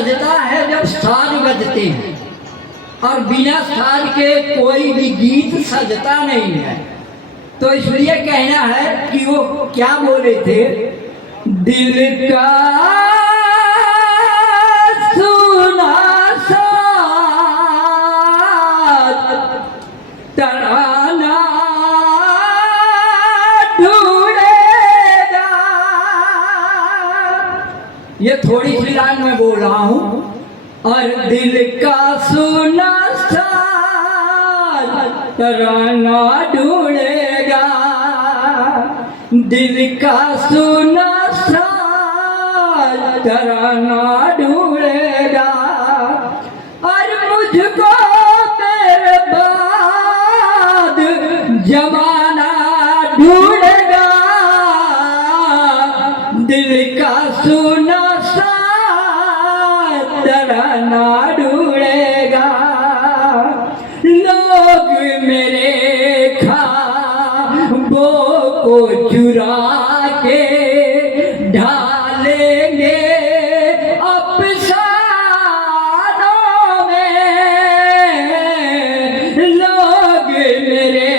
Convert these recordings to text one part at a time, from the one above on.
सजता है जब साज बजते हैं, और बिना साज के कोई भी गीत सजता नहीं है। तो इसलिए कहना है कि वो क्या बोले थे, दिल का सुना साज तराना ढूंढेगा। ये थोड़ी सी लाइन में बोल रहा हूं। और दिल का सुना साज तराना ढूंढेगा, दिल का सुना साज तराना ढूंढेगा। और मुझको मेरे बाद जमाना ढूंढेगा, दिल का सुना साज तराना ढूंढेगा। लोग मेरे ख्वाबों को चुरा के ढालेंगे अफसानों में, लोग मेरे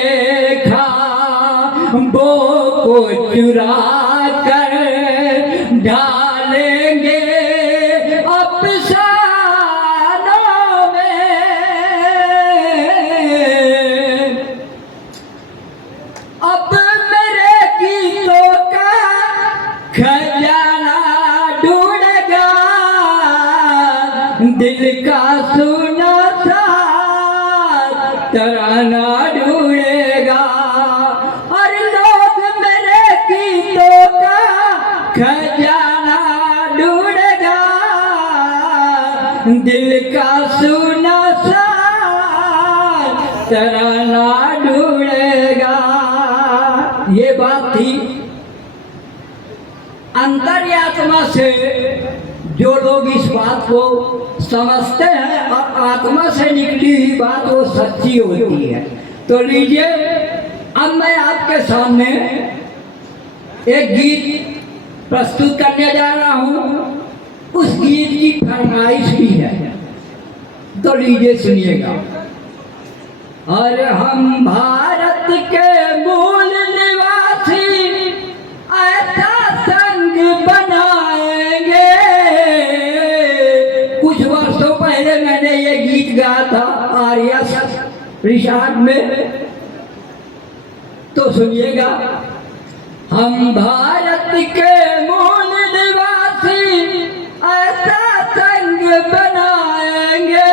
ख्वाबों को चुरा कर ढालेंगे अफसानों में। अब मेरे गीतों का खजाना ढूंढेगा, दिल का सुना साज तराना ढूंढेगा। और लोग मेरे गीतों का खजाना ढूंढेगा, दिल का सुना साज तराना ढूंढेगा। ये बात थी। अंतर्यात्मा से जो लोग इस बात को समझते हैं और आत्मा से निकली हुई बात वो सच्ची होती है। तो लीजिए, अब मैं आपके सामने एक गीत प्रस्तुत करने जा रहा हूं। उस गीत की फरमाइश भी है, तो लीजिए सुनिएगा। और हम भारत के मूल निवासी ऐसा संग बनाएंगे। कुछ वर्षों पहले मैंने ये गीत गाया था आर्या रिशार्ट में, तो सुनिएगा। हम भारत के मूल निवासी ऐसा संग बनाएंगे,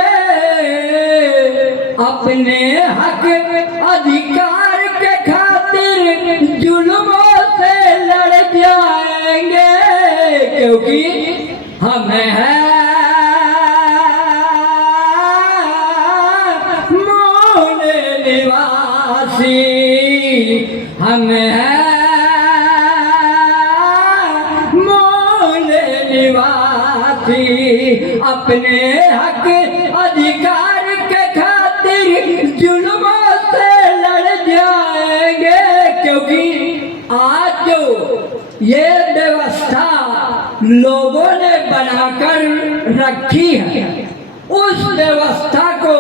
अपने हक अधिकार के खातिर जुल्मों से लड़ जाएंगे, क्योंकि हम हैं मूल निवासी, हम हैं अपने हक अधिकार के खातिर जुल्मों से लड़ जाएंगे, क्योंकि आज जो ये व्यवस्था लोगों ने बनाकर रखी है, उस व्यवस्था को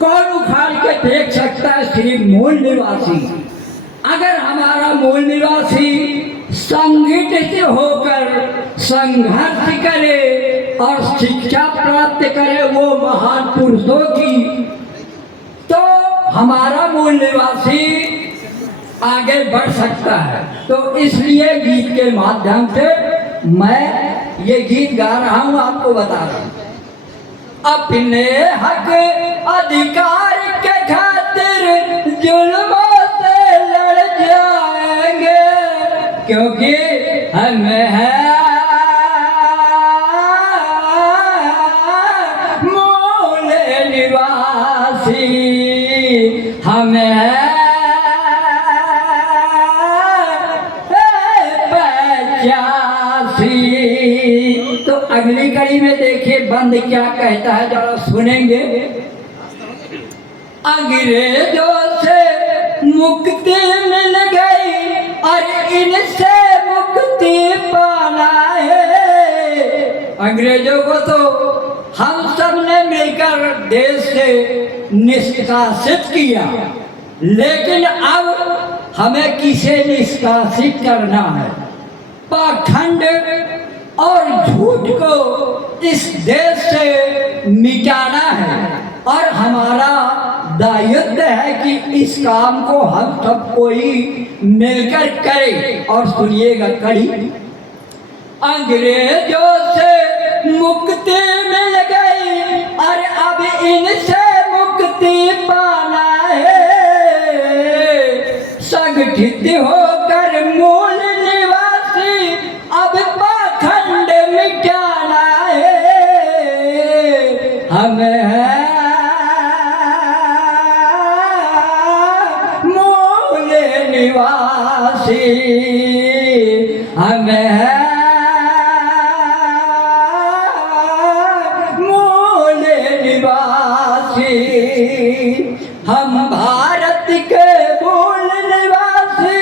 कौन उखाड़ के देख सकता है? सिर्फ मूल निवासी। अगर हमारा मूल निवासी संगठित होकर संघर्ष करे और शिक्षा प्राप्त करे वो महान पुरुषों की, तो हमारा मूल निवासी आगे बढ़ सकता है। तो इसलिए गीत के माध्यम से मैं ये गीत गा रहा हूँ, आपको बता रहा हूँ। अपने हक अधिकार के खातिर जुल्मों से लड़ जाएंगे, क्योंकि हम हैं मूल निवासी, हम हैं पचासी। तो अगली कड़ी में देखिए बंद क्या कहता है, जरा सुनेंगे। अंग्रेजों से मुक्ति मिल गई और इनसे मुक्ति पाना है, अंग्रेजों को तो हम सब ने मिलकर देश से निष्कासित किया, लेकिन अब हमें किसे निष्कासित करना है? पाखंड और झूठ को इस देश से मिटाना है और हमारा दायित्व है कि इस काम को हम सब कोई मिलकर करें। और सुनिएगा कड़ी, अंग्रेजों से मुक्ति मिल गई और अब इनसे मुक्ति पाना है, संगठित होकर मूल निवासी अब पाखंड मिटाना है। हमें है मूल निवासी, हमें है हम भारत के मूल निवासी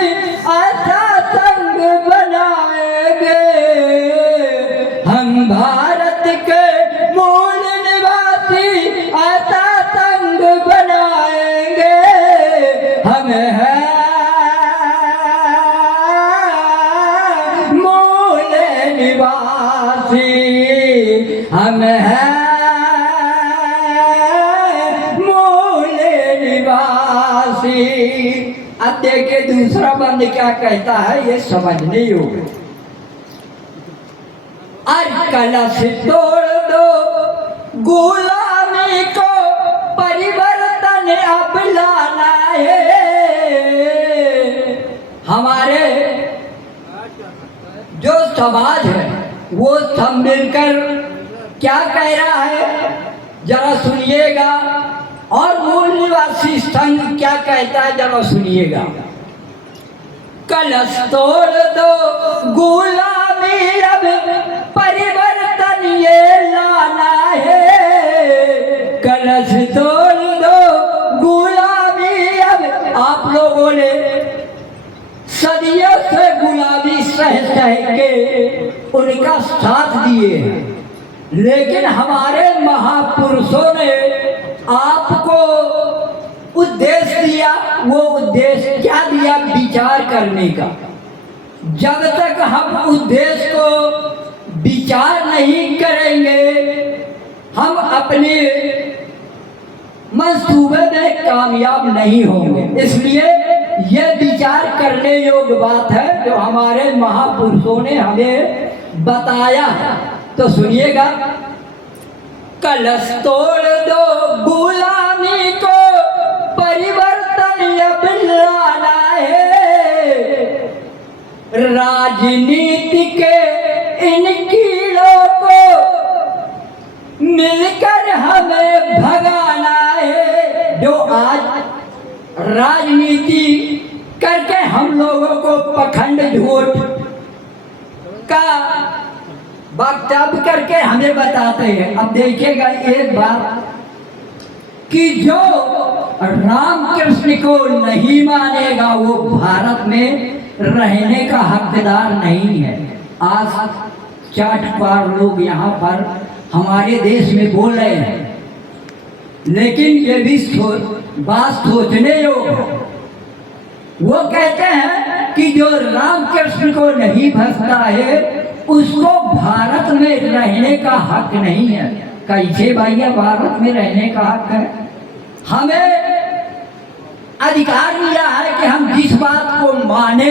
ऐसा संग बनाएंगे, हम भारत के मूल निवासी ऐसा संग बनाएंगे। हम है मूल निवासी, हम है अब देखिए दूसरा बंद क्या कहता है, ये समझने योग्य। आज कलश तोड़ दो गुलामी को, परिवर्तन अब लाना है। हमारे जो समाज है वो सब मिलकर क्या कह रहा है, जरा सुनिएगा। और मूल निवासी संघ क्या कहता है, जरा सुनिएगा। कलश तोड़ दो गुलामी अब परिवर्तन ये लाना है, कलश तोड़ दो गुलामी अब। आप लोगों ने सदियों से गुलामी सह सह के उनका साथ दिए हैं, लेकिन हमारे महापुरुषों ने आपको उद्देश्य दिया। वो उद्देश्य क्या दिया? विचार करने का। जब तक हम उद्देश्य को विचार नहीं करेंगे, हम अपने मंसूबे में कामयाब नहीं होंगे। इसलिए यह विचार करने योग्य बात है जो हमारे महापुरुषों ने हमें बताया है। तो सुनिएगा, कलश तोड़ दो गुलामी को, परिवर्तन अब लाना है, राजनीति के इन कीड़ों को मिलकर हमें भगाना है। जो आज राजनीति करके हम लोगों को पखंड झूठ का वक्तव्य करके हमें बताते हैं। अब देखिएगा एक बात कि जो रामकृष्ण को नहीं मानेगा वो भारत में रहने का हकदार नहीं है। आज चाटपार लोग यहाँ पर हमारे देश में बोल रहे हैं, लेकिन ये भी बात सोचने योग्य है। वो कहते हैं कि जो रामकृष्ण को नहीं भजता है उसको भारत में रहने का हक नहीं है। कैसे भैया भारत में रहने का हक है? हमें अधिकार मिला है कि हम जिस बात को माने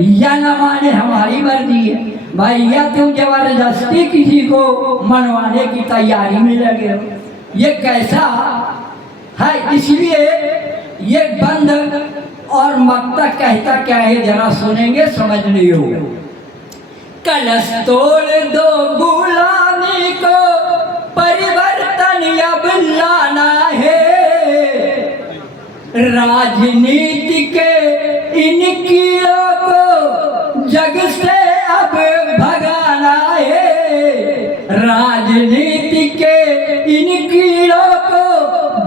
या न माने हमारी मर्जी है। भैया तुम जबरदस्ती किसी को मनवाने की तैयारी में लगे हो, ये कैसा है? इसलिए ये बंद और मक्ता कहता क्या है, जरा सुनेंगे, समझने योग्य। कलश तोड़ दो गुलामी को, परिवर्तन अब लाना है, राजनीति के इन कीड़ों को जग से अब भगाना है, राजनीति के इन कीड़ों को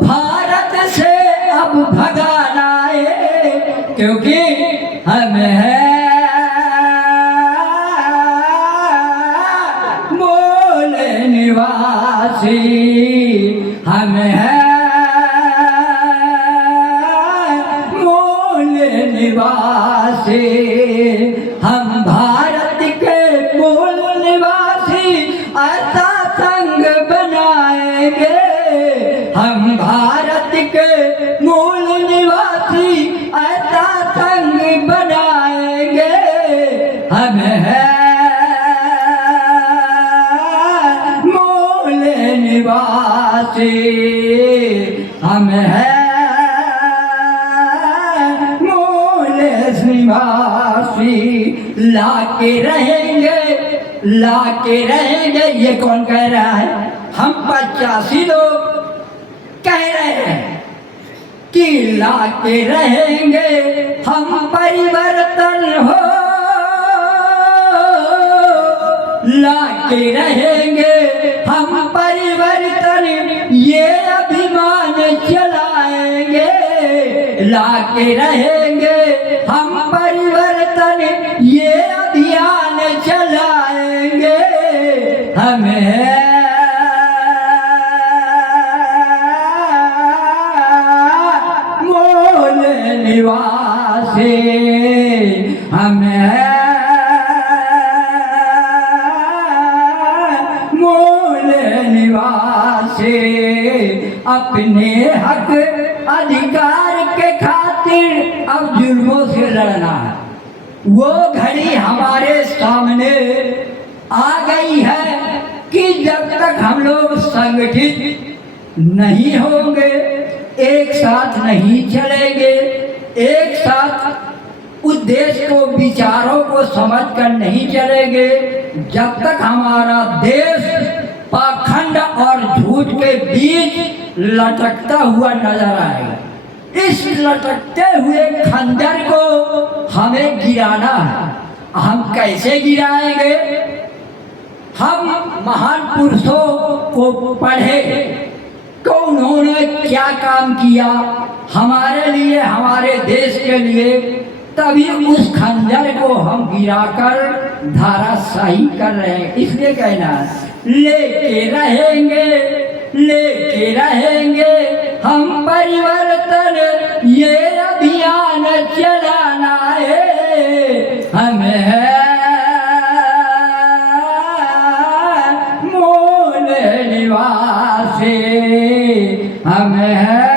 भारत से अब भगाना है, क्योंकि हम है मूल निवासी हम हैं, मूल निवासी हम भारत के मूल निवासी, ऐसा संग बनाएंगे हम भारत के मूल निवासी, ऐसा संग बनाएंगे हम हैं मूल निवासी हम हैं मूल निवासी। लाके रहेंगे ये कौन कह रहा है? हम 85 लोग कह रहे हैं कि लाके रहेंगे हम परिवर्तन हो, लाके रहेंगे हम परिवर्तन, ये अभिमान चलाएंगे, लाके रहेंगे हम परिवर्तन, ये अभियान चलाएंगे हम हैं मूल निवासी हम हैं मूल निवासी। अपने हक अधिकार के खातिर अब जुल्मों से लड़ना है, वो घड़ी हमारे सामने आ गई है कि जब तक हम लोग संगठित नहीं होंगे, एक साथ नहीं चलेंगे, एक साथ उद्देश्य को विचारों को समझकर नहीं चलेंगे, जब तक हमारा देश पाखंड और झूठ के बीच लटकता हुआ नजर आएगा। इस लटकते हुए खंजर को हमें गिराना है। हम कैसे गिराएंगे? हम महान पुरुषों को पढ़े तो उन्होंने क्या काम किया हमारे लिए, हमारे देश के लिए, तभी उस खंजर को हम गिराकर धाराशाही कर रहे हैं। इसलिए कहना है लेके रहेंगे हम परिवर्तन, ये अभियान चलाना है हम हैं मूल निवासी हम हैं